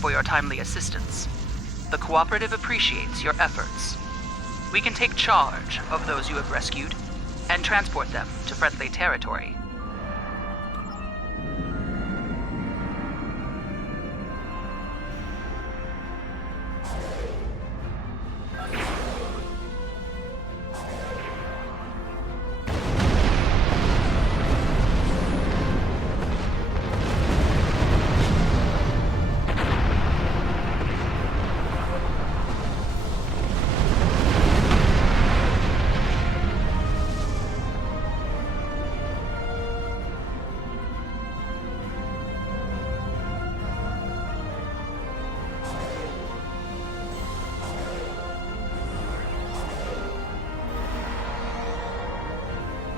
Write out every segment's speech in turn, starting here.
for your timely assistance. The Cooperative appreciates your efforts. We can take charge of those you have rescued and transport them to friendly territory.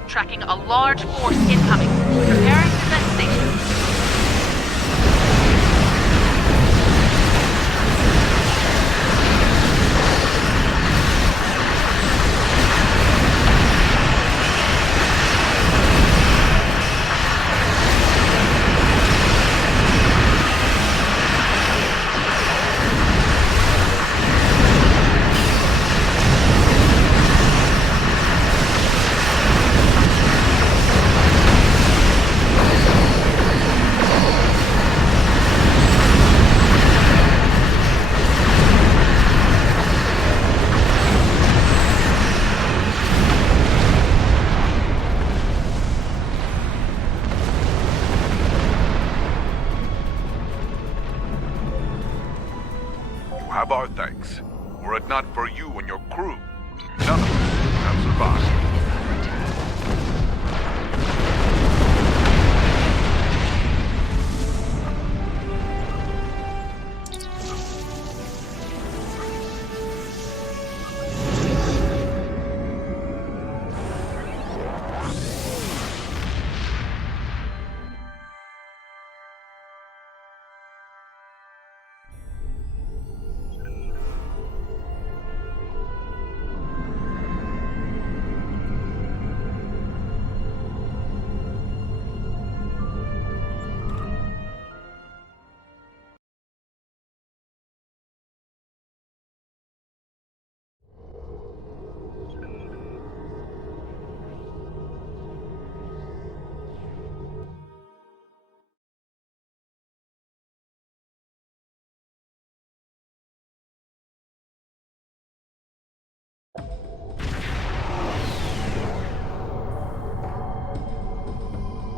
Tracking a large force incoming. Preparing defense stations. Have our thanks. Were it not for you and your crew, none of us would have survived.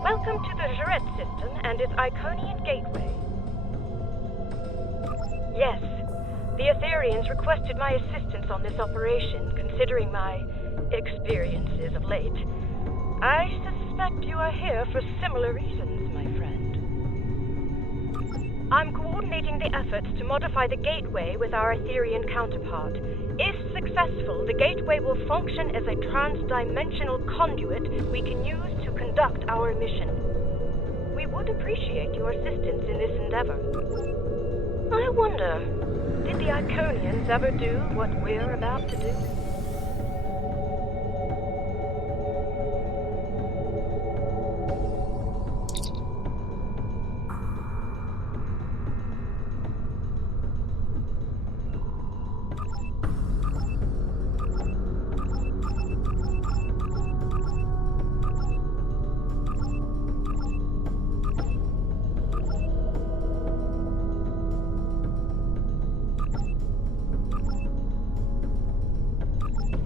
Welcome to the Juret system and its Iconian gateway. Yes, the Aetherians requested my assistance on this operation, considering my experiences of late. I suspect you are here for similar reasons, my friend. I'm coordinating the efforts to modify the gateway with our Aetherian counterpart. If successful, the gateway will function as a trans-dimensional conduit we can use to conduct our mission. We would appreciate your assistance in this endeavor. I wonder, did the Iconians ever do what we're about to do?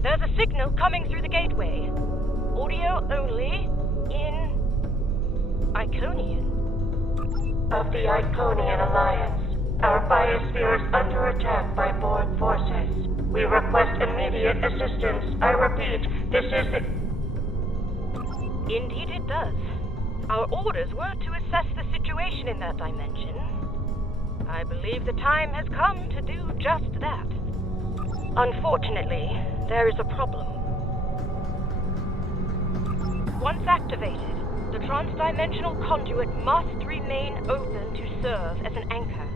There's a signal coming through the gateway. Audio only in Iconian. Of the Iconian Alliance, our biosphere is under attack by Borg forces. We request immediate assistance. I repeat, this is the... Indeed it does. Our orders were to assess the situation in that dimension. I believe the time has come to do just that. Unfortunately, there is a problem. Once activated, the trans-dimensional conduit must remain open to serve as an anchor.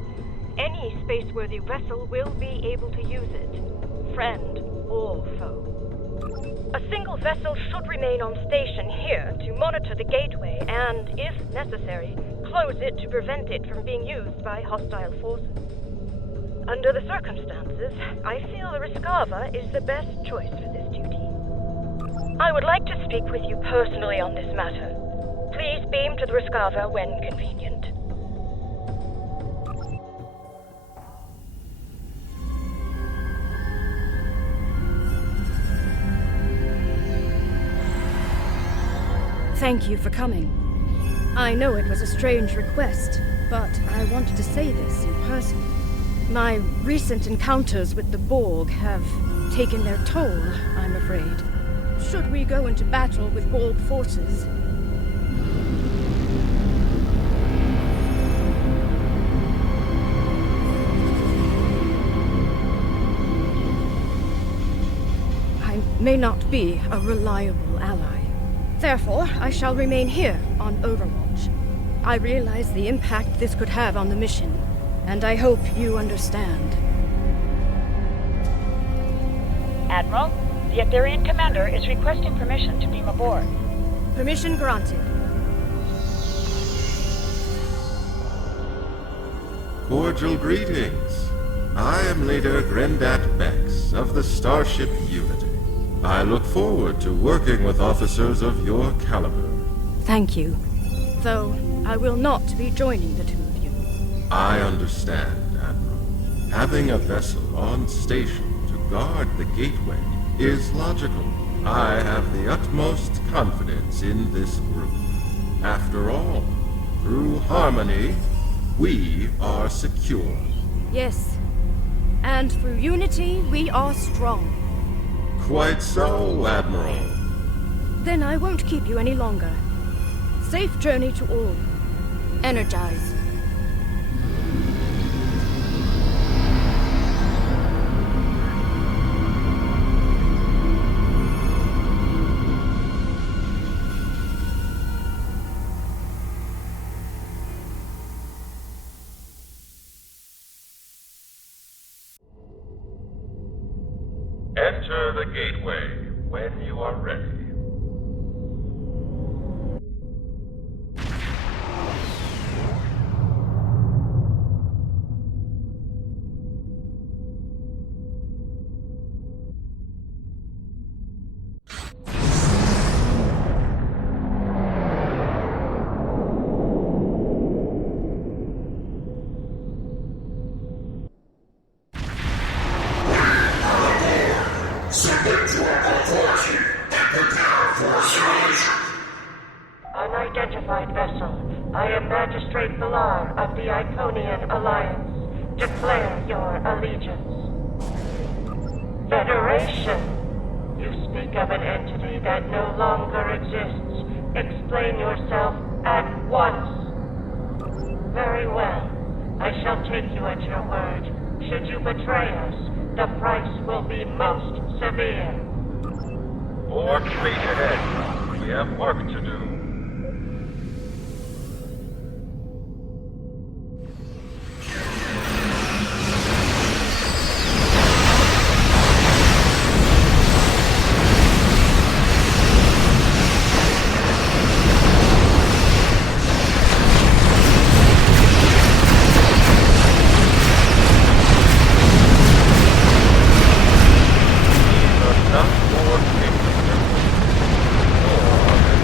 Any space-worthy vessel will be able to use it, friend or foe. A single vessel should remain on station here to monitor the gateway and, if necessary, close it to prevent it from being used by hostile forces. Under the circumstances, I feel the Rescava is the best choice for this duty. I would like to speak with you personally on this matter. Please beam to the Rescava when convenient. Thank you for coming. I know it was a strange request, but I wanted to say this in person. My recent encounters with the Borg have taken their toll, I'm afraid. Should we go into battle with Borg forces, I may not be a reliable ally. Therefore, I shall remain here on Overwatch. I realize the impact this could have on the mission, and I hope you understand. Admiral, the Aetherian commander is requesting permission to beam aboard. Permission granted. Cordial greetings. I am Leader Grendat Bex of the Starship Unity. I look forward to working with officers of your caliber. Thank you. Though I will not be joining the two of you. I understand, Admiral. Having a vessel on station to guard the gateway is logical. I have the utmost confidence in this group. After all, through harmony, we are secure. Yes. And through unity, we are strong. Quite so, Admiral. Then I won't keep you any longer. Safe journey to all. Energize. Enter the gateway when you are ready. Unidentified vessel. I am Magistrate Valar of the Iconian Alliance. Declare your allegiance. Federation. You speak of an entity that no longer exists. Explain yourself at once. Very well. I shall take you at your word. Should you betray us, the price will be most severe. Borg fleet ahead. We have work to do. Not more capable. More than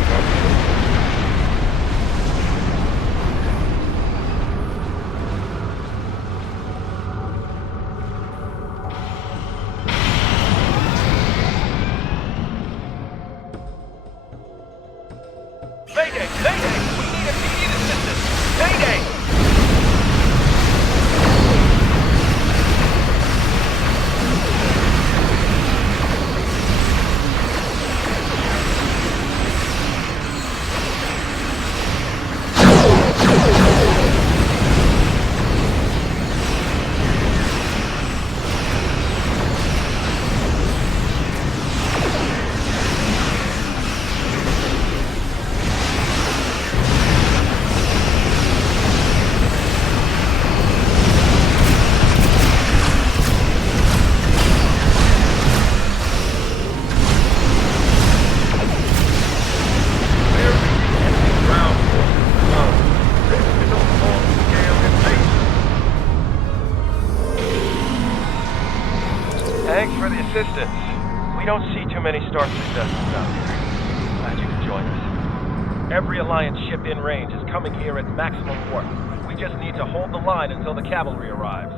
Thanks for the assistance. We don't see too many Star successes out here. Glad you could join us. Every Alliance ship in range is coming here at maximum warp. We just need to hold the line until the cavalry arrives.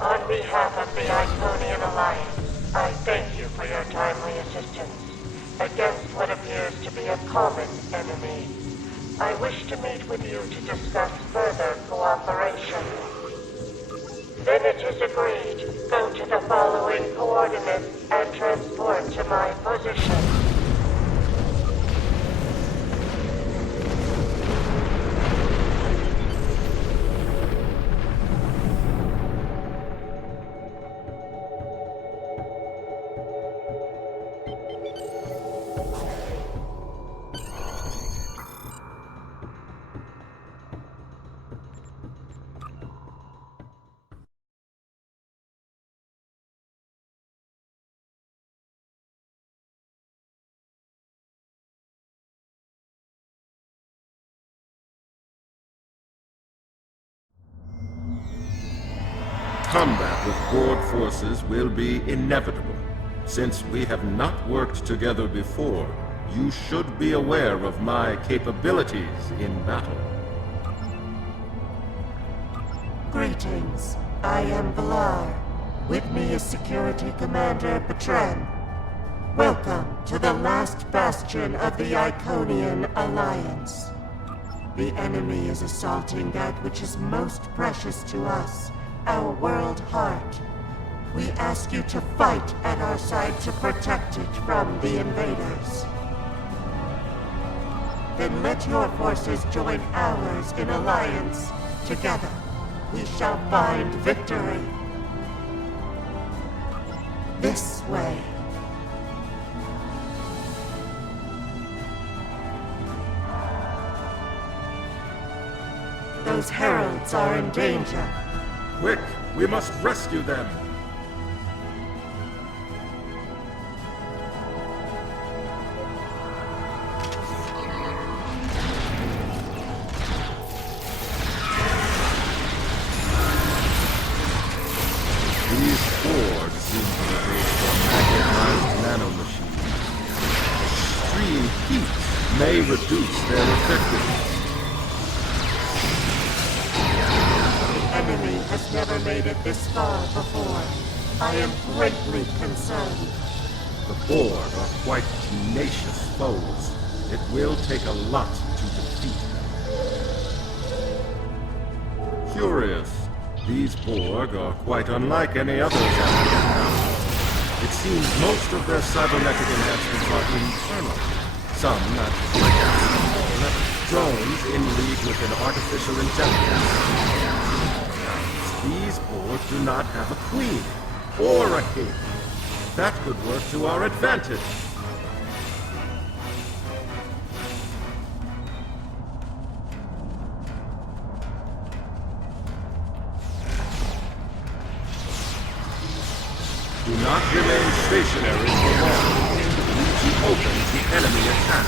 On behalf of the Iconian Alliance, I thank you for your timely assistance against what appears to be a common enemy. I wish to meet with you to discuss further cooperation. Then it is agreed. Go to the following coordinates and transport to my position. Combat with Borg forces will be inevitable. Since we have not worked together before, you should be aware of my capabilities in battle. Greetings. I am Valar. With me is Security Commander Bertrand. Welcome to the last bastion of the Iconian Alliance. The enemy is assaulting that which is most precious to us, our world heart. We ask you to fight at our side to protect it from the invaders. Then let your forces join ours in alliance. Together, we shall find victory. This way. Those heralds are in danger. Quick, we must rescue them! These Borg seem to be based on magnetized nanomachines. Extreme heat may reduce their effectiveness. The enemy has never made it this far before. I am greatly concerned. The Borg are quite tenacious foes. It will take a lot to defeat them. Curious. These Borg are quite unlike any others out here now. It seems most of their cybernetic enhancements are internal. Some natural drones in league with an artificial intelligence. These Borg do not have a queen or a king. That could work to our advantage. Do not remain stationary for long. We need to open the enemy attack.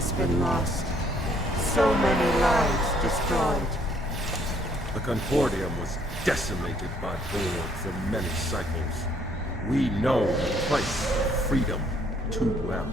has been lost. So many lives destroyed. The Concordium was decimated by Borg for many cycles. We know the price of freedom too well.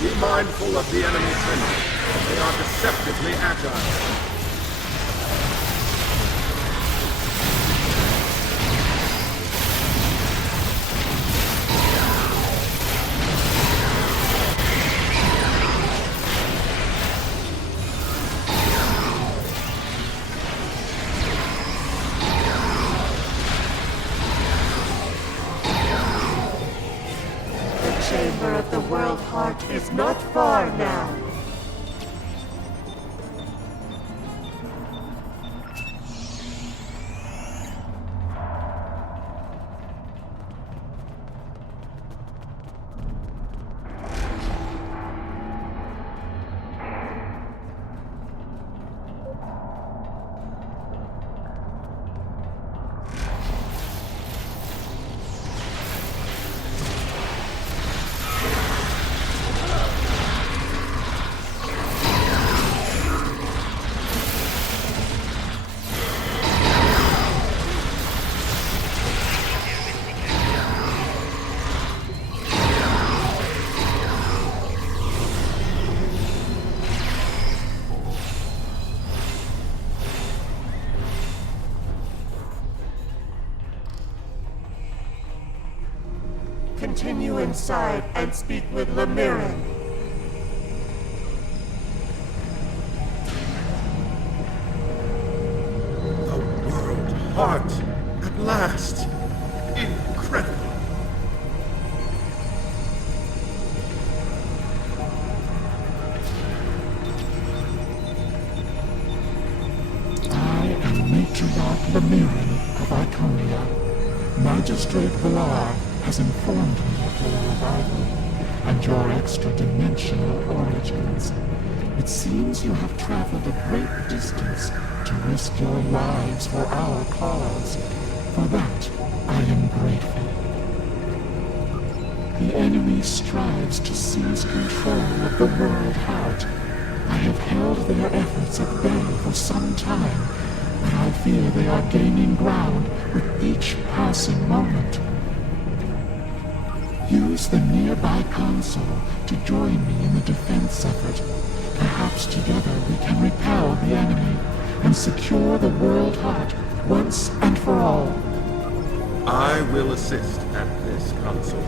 Be mindful of the enemy tendrils. They are deceptively agile. The Chamber of the World Heart is not far now. Continue inside and speak with Lamirin. The World Heart! At last! Incredible! I am Matriarch Lamirin of Iconia. Magistrate Valar has informed me of your arrival and your extra-dimensional origins. It seems you have traveled a great distance to risk your lives for our cause. For that, I am grateful. The enemy strives to seize control of the World Heart. I have held their efforts at bay for some time, but I fear they are gaining ground with each passing moment. Use the nearby console to join me in the defense effort. Perhaps together we can repel the enemy and secure the World Heart once and for all. I will assist at this console.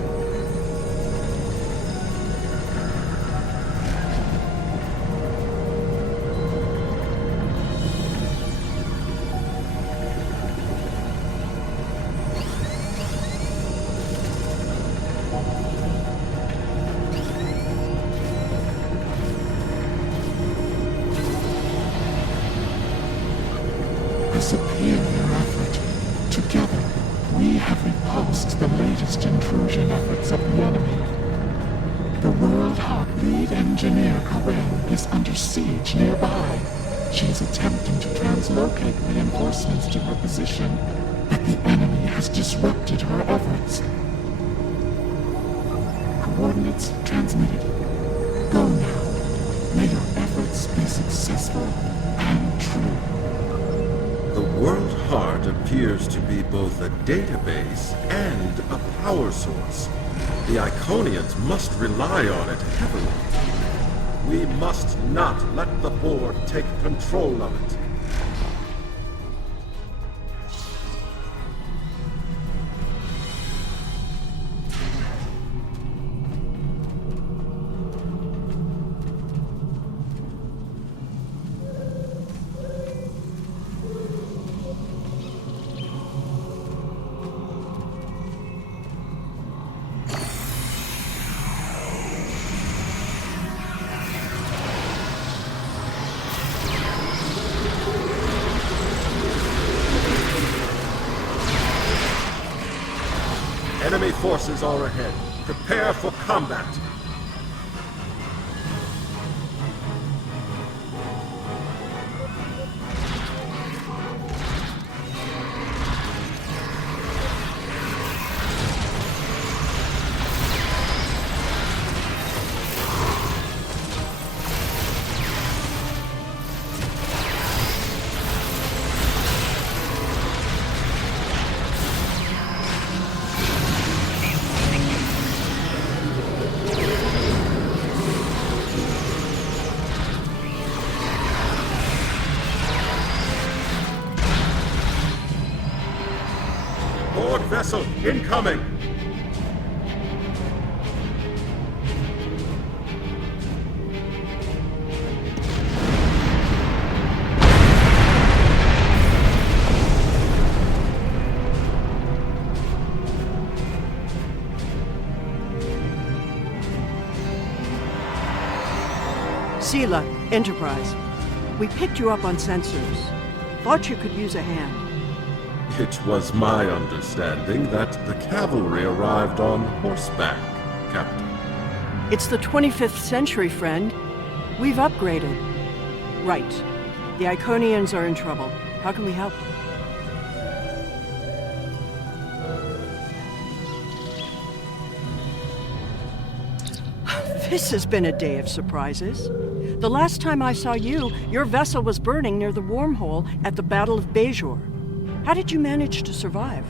A superior effort. Together, we have repulsed the latest intrusion efforts of the enemy. The World Heart lead engineer Karen is under siege nearby. She is attempting to translocate reinforcements to her position, but the enemy has disrupted her efforts. Coordinates transmitted. Go now. May your efforts be successful and true. The World Heart appears to be both a database and a power source. The Iconians must rely on it heavily. We must not let the Borg take control of it. forces are ahead. Prepare for combat. Board vessel incoming! Sela, Enterprise. We picked you up on sensors. Thought you could use a hand. It was my understanding that the cavalry arrived on horseback, Captain. It's the 25th century, friend. We've upgraded. Right. The Iconians are in trouble. How can we help? This has been a day of surprises. The last time I saw you, your vessel was burning near the wormhole at the Battle of Bajor. How did you manage to survive?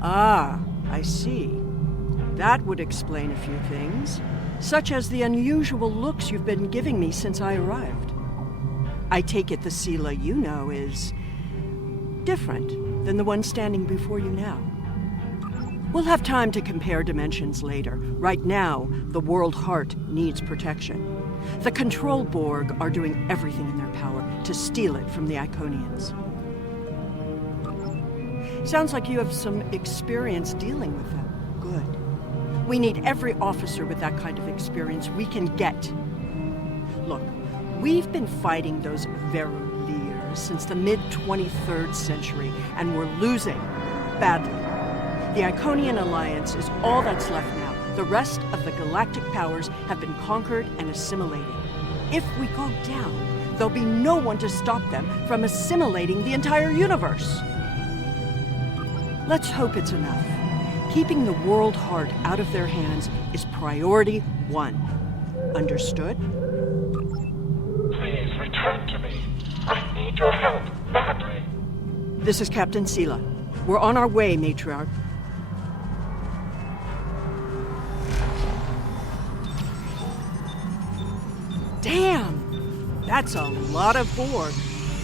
Ah, I see. That would explain a few things, such as the unusual looks you've been giving me since I arrived. I take it the Sela you know is different than the one standing before you now. We'll have time to compare dimensions later. Right now, the World Heart needs protection. The Control Borg are doing everything in their power to steal it from the Iconians. Sounds like you have some experience dealing with them. Good. We need every officer with that kind of experience we can get. Look, we've been fighting those Veruliers since the mid-23rd century, and we're losing badly. The Iconian Alliance is all that's left now. The rest of the galactic powers have been conquered and assimilated. If we go down, there'll be no one to stop them from assimilating the entire universe. Let's hope it's enough. Keeping the World Heart out of their hands is priority 1. Understood? Please return to me. I need your help badly. This is Captain Sela. We're on our way, Matriarch. Damn! That's a lot of Borg.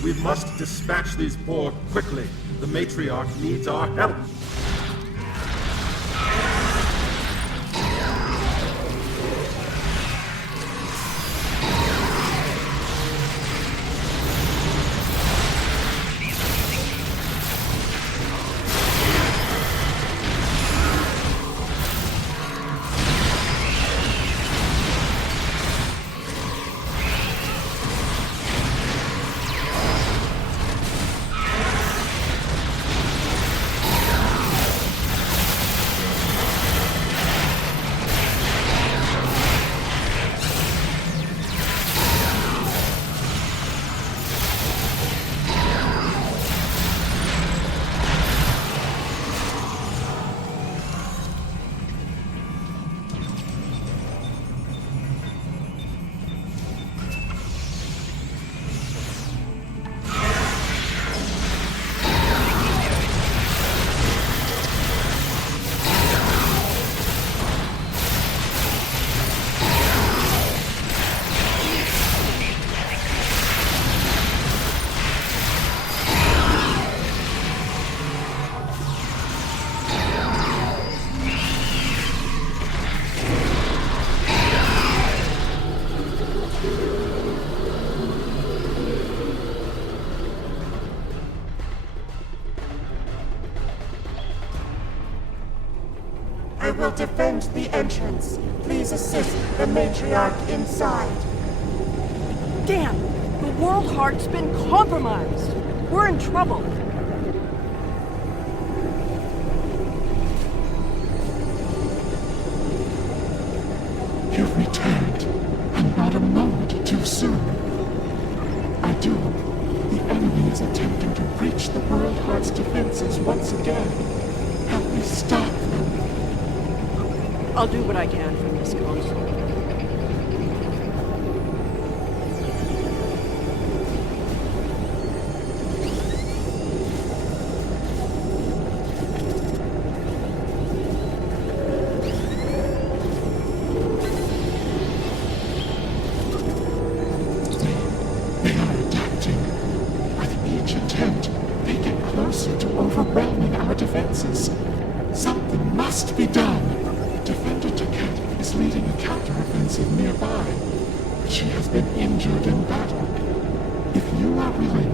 We must dispatch these Borg quickly. The Matriarch needs our help. I will defend the entrance. Please assist the Matriarch inside. Damn! The World Heart's been compromised! We're in trouble! have returned, and not a moment too soon. I do. The enemy is attempting to breach the World Heart's defenses once again. Help me stop them. I'll do what I can from this console. They are adapting. With each attempt, they get closer to overwhelming our defenses. Something must be done. Defender Taket is leading a counteroffensive nearby, but she has been injured in battle. If you are willing,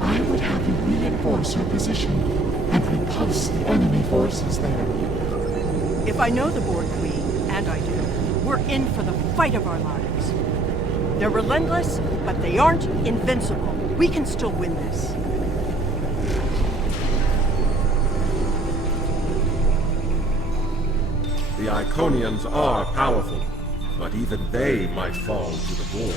I would have you reinforce her position and repulse the enemy forces there. If I know the Borg Queen, and I do, we're in for the fight of our lives. They're relentless, but they aren't invincible. We can still win this. The Iconians are powerful, but even they might fall to the Borg.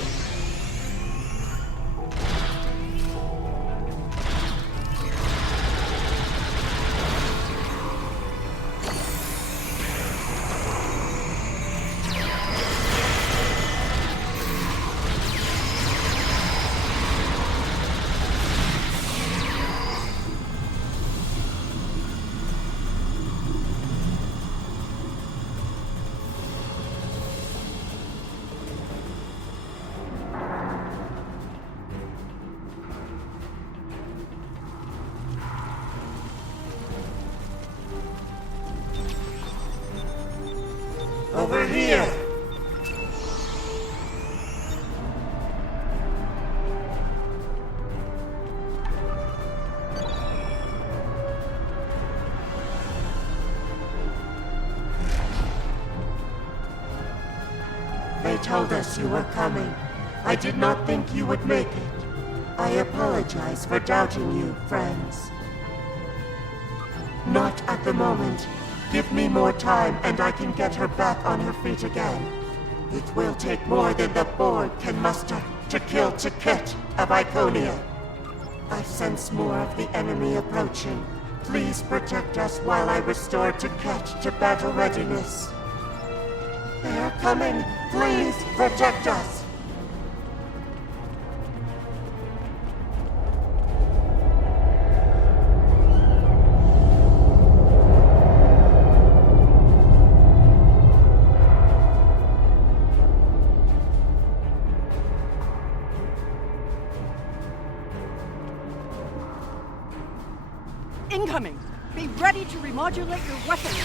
Over here! They told us you were coming. I did not think you would make it. I apologize for doubting you, friends. Not at the moment. Give me more time and I can get her back on her feet again. It will take more than the Borg can muster to kill Taket of Iconia. I sense more of the enemy approaching. Please protect us while I restore Taket to battle readiness. They are coming. Please protect us. Incoming! Be ready to remodulate your weapons!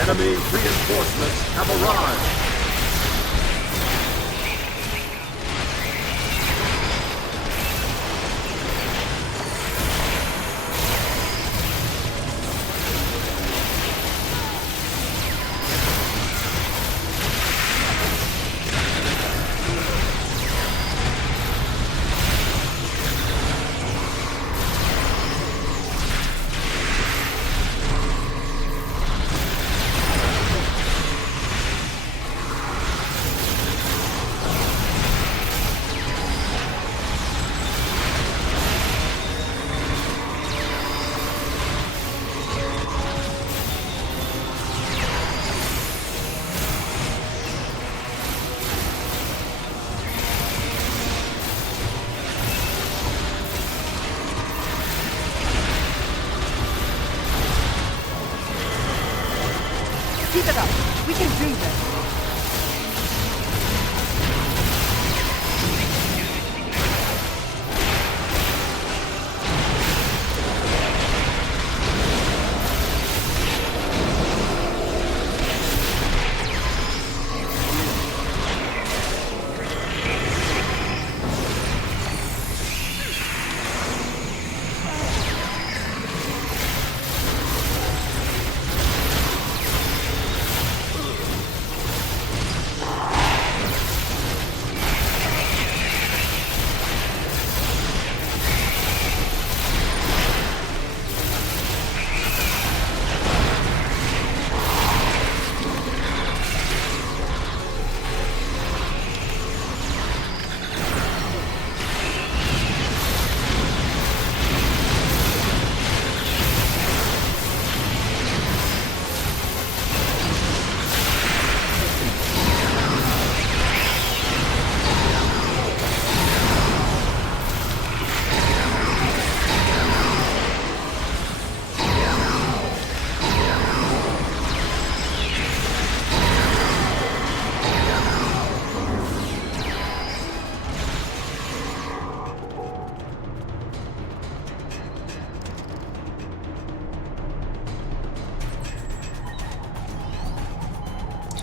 Enemy reinforcements have arrived. Keep it up. We can do this.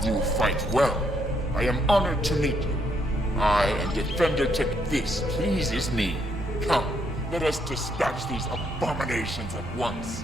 You fight well. I am honored to meet you. I and Defender Tech this pleases me. Come, let us dispatch these abominations at once.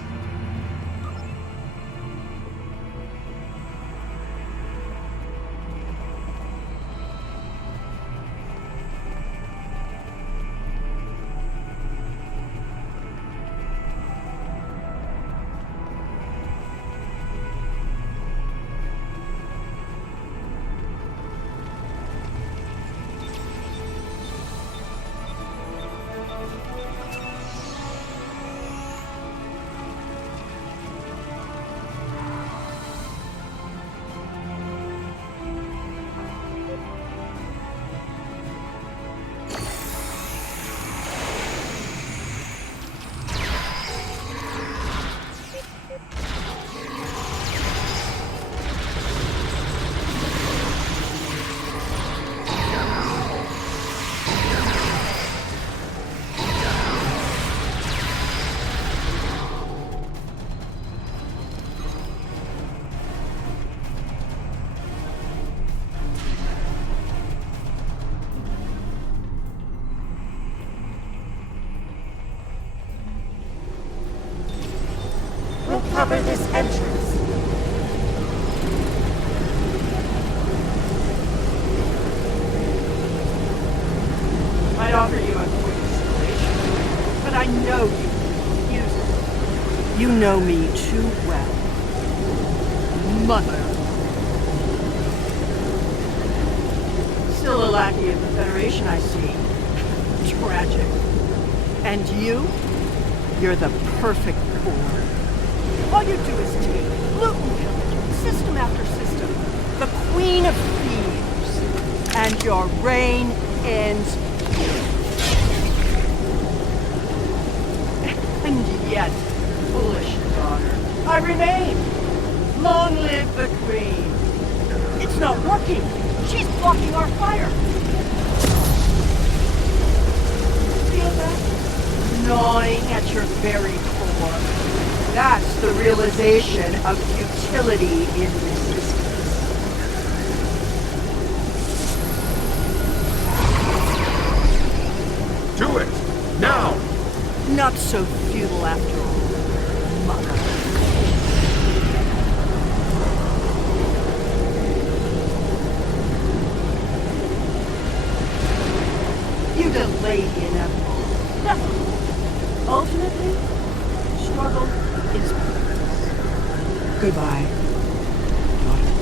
Cover this entrance. I'd offer you a quick installation, but I know you refuse it. You know me too well. Mother. Still a lackey of the Federation, I see. Tragic. And you're the perfect Borg. All you do is take loot and pillage, system after system, the queen of thieves, and your reign ends here. And yet, foolish daughter, I remain. Long live the queen. It's not working. She's blocking our fire. Feel that? Gnawing at your very core. That's the realization of futility in resistance. Do it! Now! Not so futile after all, Mother. You delayed the inevitable. Nothing. Ultimately, struggle is peace. Goodbye, daughter.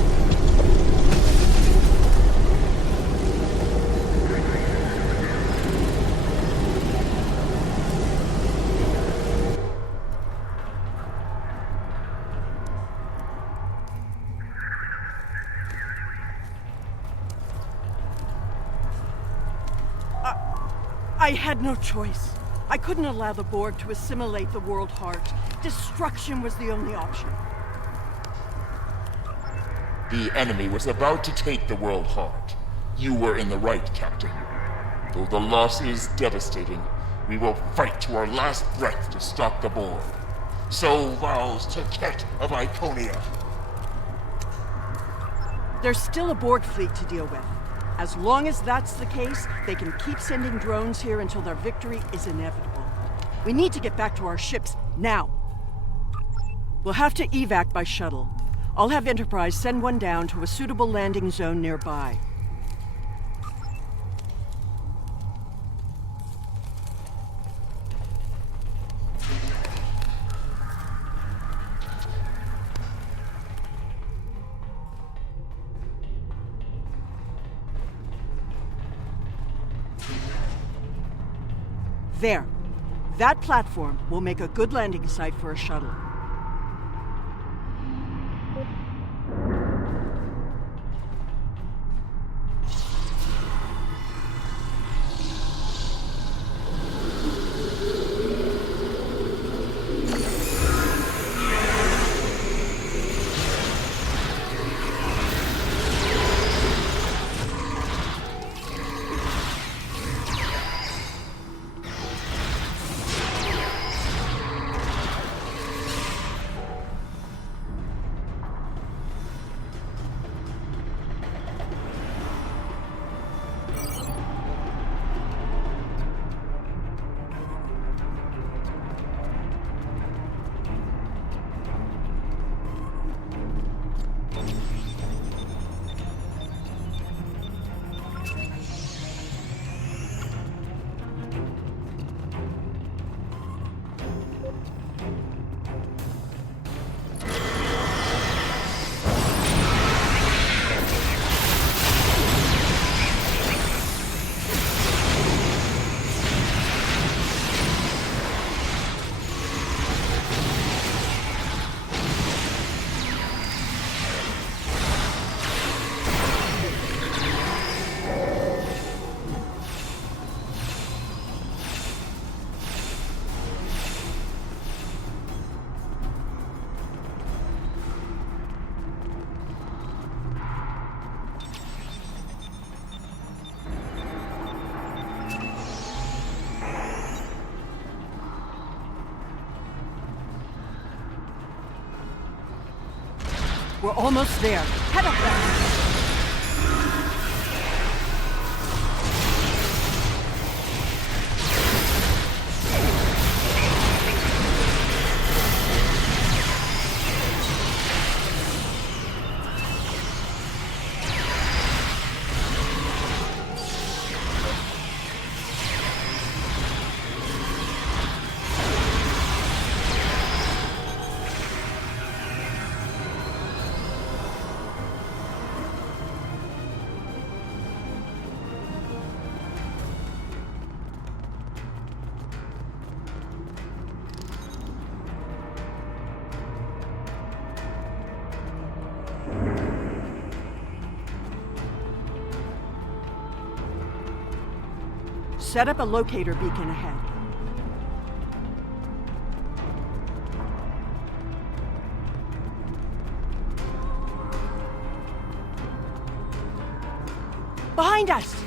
I had no choice. I couldn't allow the Borg to assimilate the World Heart. Destruction was the only option. The enemy was about to take the World Heart. You were in the right, Captain. Though the loss is devastating, we will fight to our last breath to stop the Borg. So vows Taket of Iconia. There's still a Borg fleet to deal with. As long as that's the case, they can keep sending drones here until their victory is inevitable. We need to get back to our ships, now. We'll have to evac by shuttle. I'll have Enterprise send one down to a suitable landing zone nearby. There. That platform will make a good landing site for a shuttle. We're almost there. Head up there! Set up a locator beacon ahead. Behind us!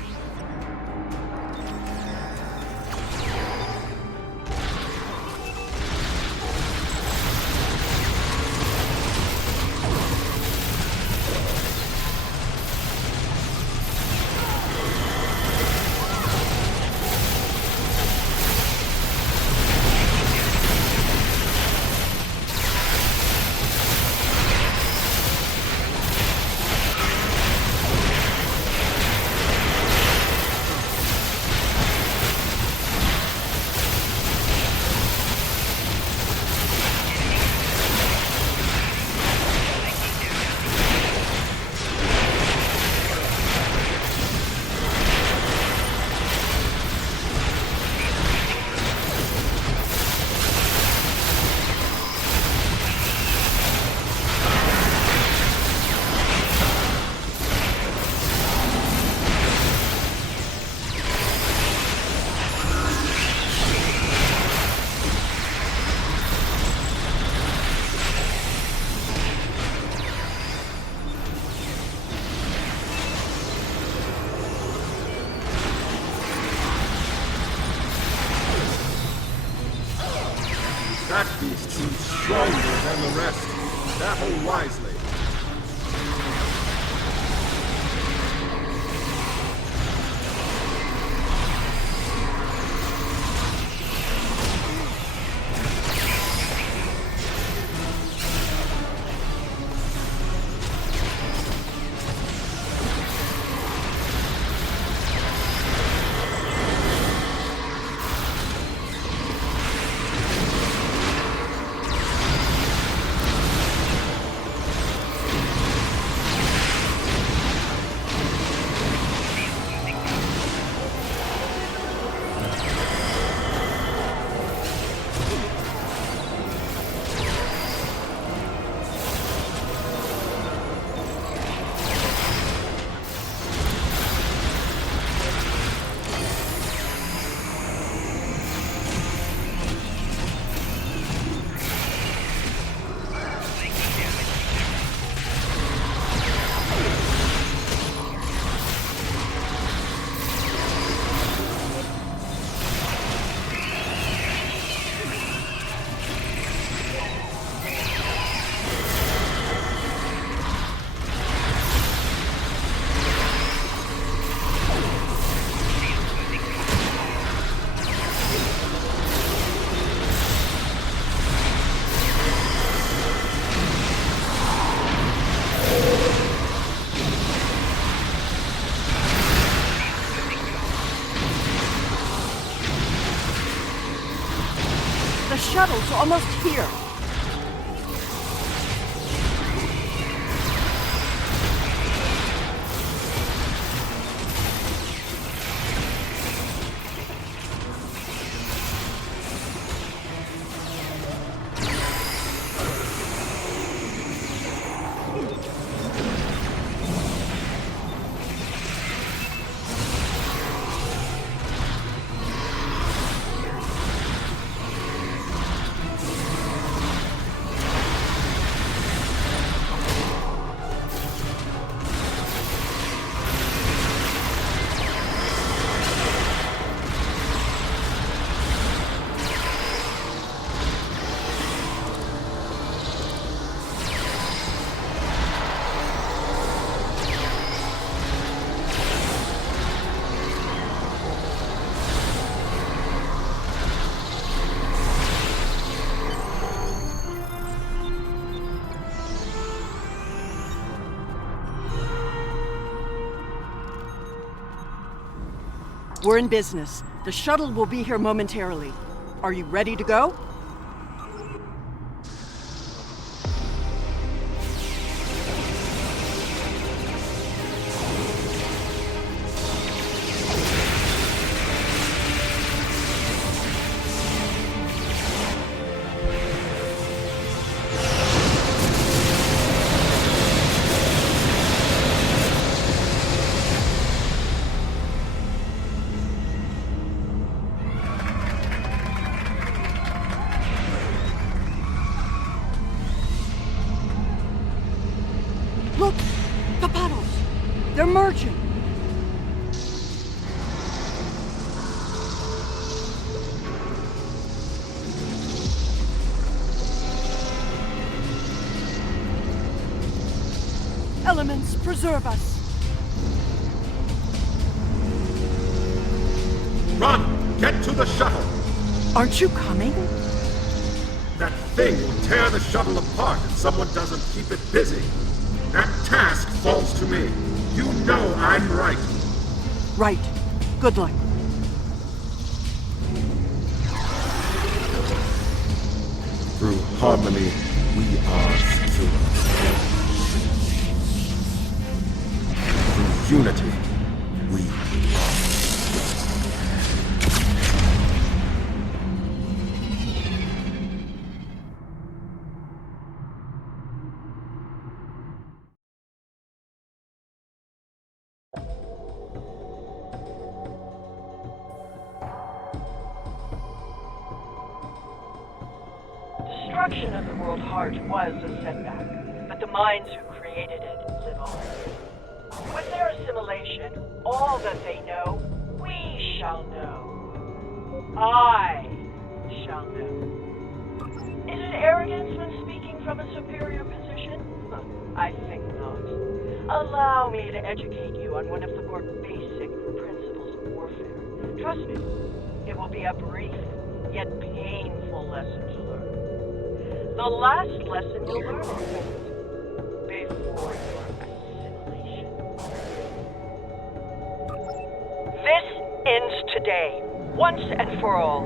stronger than the rest. Battle wisely. The shuttle's almost here. We're in business. The shuttle will be here momentarily. Are you ready to go? Look! The puddles! They're merging! Elements, preserve us! Run! Get to the shuttle! Aren't you coming? That thing will tear the shuttle apart if someone doesn't keep it busy. That task falls to me. You know I'm right. Right. Good luck. Through harmony, we are secure. Through unity, we are. Destruction of the World Heart was a setback, but the minds who created it live on. With their assimilation, all that they know, we shall know. I shall know. Is it arrogance when speaking from a superior position? I think not. Allow me to educate you on one of the more basic principles of warfare. Trust me, it will be a brief, yet painful lesson to learn. The last lesson you'll learn, in fact, before your assimilation. This ends today, once and for all.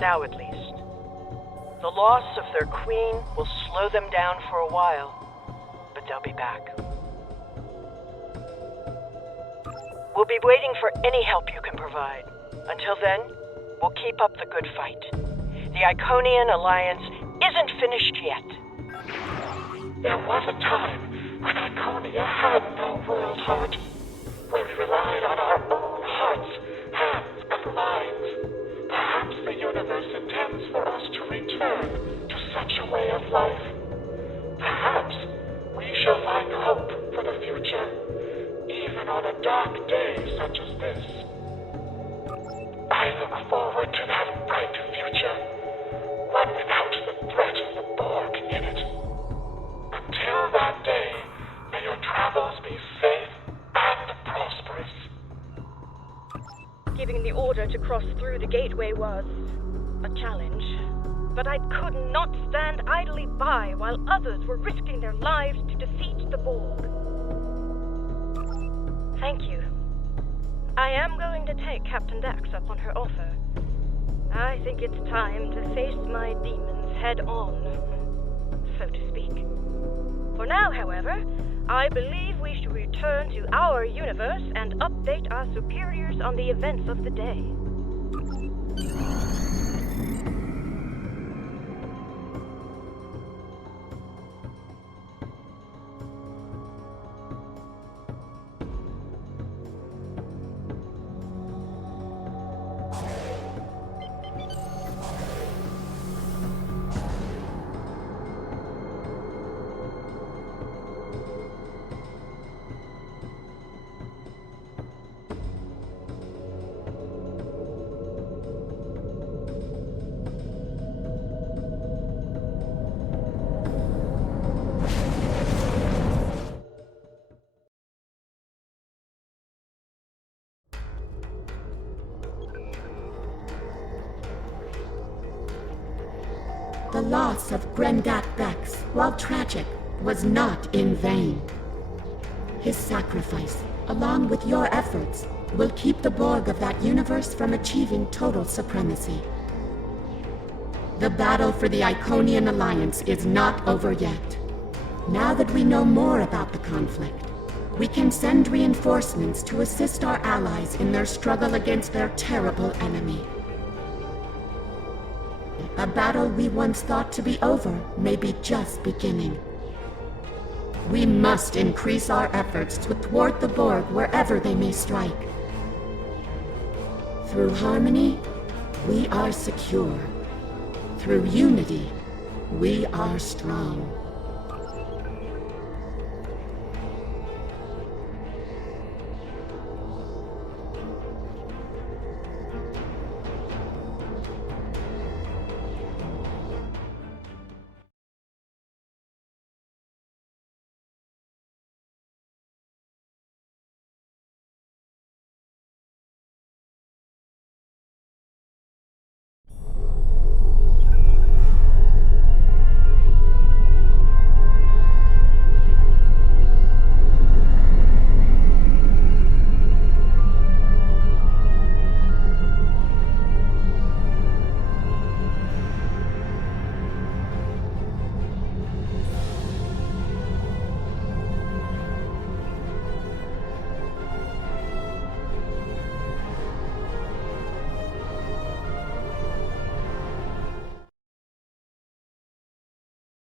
now at least. The loss of their queen will slow them down for a while, but they'll be back. We'll be waiting for any help you can provide. Until then, we'll keep up the good fight. The Iconian Alliance isn't finished yet. There was a time when Iconia had no world heart, where we relied on our own hearts, hands, and minds. Perhaps the universe intends for us to return to such a way of life. Perhaps we shall find hope for the future, even on a dark day such as this. I look forward to that bright future, one without the threat of the Borg in it. Until that day, may your travels be safe and prosperous. Giving the order to cross through the gateway was a challenge, but I could not stand idly by while others were risking their lives to defeat the Borg. Thank you. I am going to take Captain Dax up on her offer. I think it's time to face my demons head on, so to speak. For now, however, I believe we should return to our universe and update our superiors on the events of the day. The loss of Grendat Bex, while tragic, was not in vain. His sacrifice, along with your efforts, will keep the Borg of that universe from achieving total supremacy. The battle for the Iconian Alliance is not over yet. Now that we know more about the conflict, we can send reinforcements to assist our allies in their struggle against their terrible enemy. A battle we once thought to be over may be just beginning. We must increase our efforts to thwart the Borg wherever they may strike. Through harmony, we are secure. Through unity, we are strong.